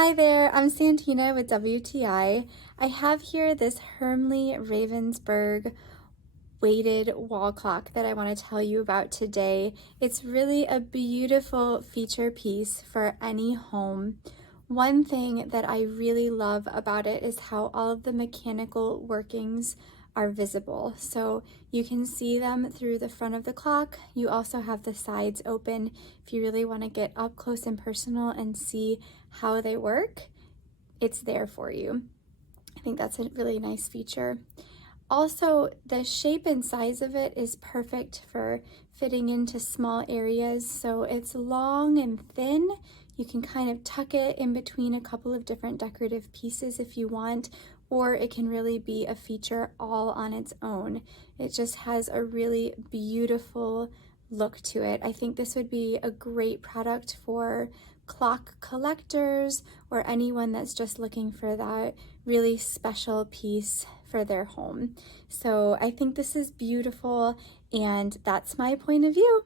Hi there, I'm Santina with WTI. I have here this Hermle RAVENSBURG weighted wall clock that I want to tell you about today. It's really a beautiful feature piece for any home. One thing that I really love about it is how all of the mechanical workings are visible. So you can see them through the front of the clock. You also have the sides open if you really want to get up close and personal and see how they work. It's there for you. I think that's a really nice feature. Also, the shape and size of it is perfect for fitting into small areas. So it's long and thin. You can kind of tuck it in between a couple of different decorative pieces if you want, or it can really be a feature all on its own. It just has a really beautiful look to it. I think this would be a great product for clock collectors or anyone that's just looking for that really special piece for their home. So I think this is beautiful, and that's my point of view.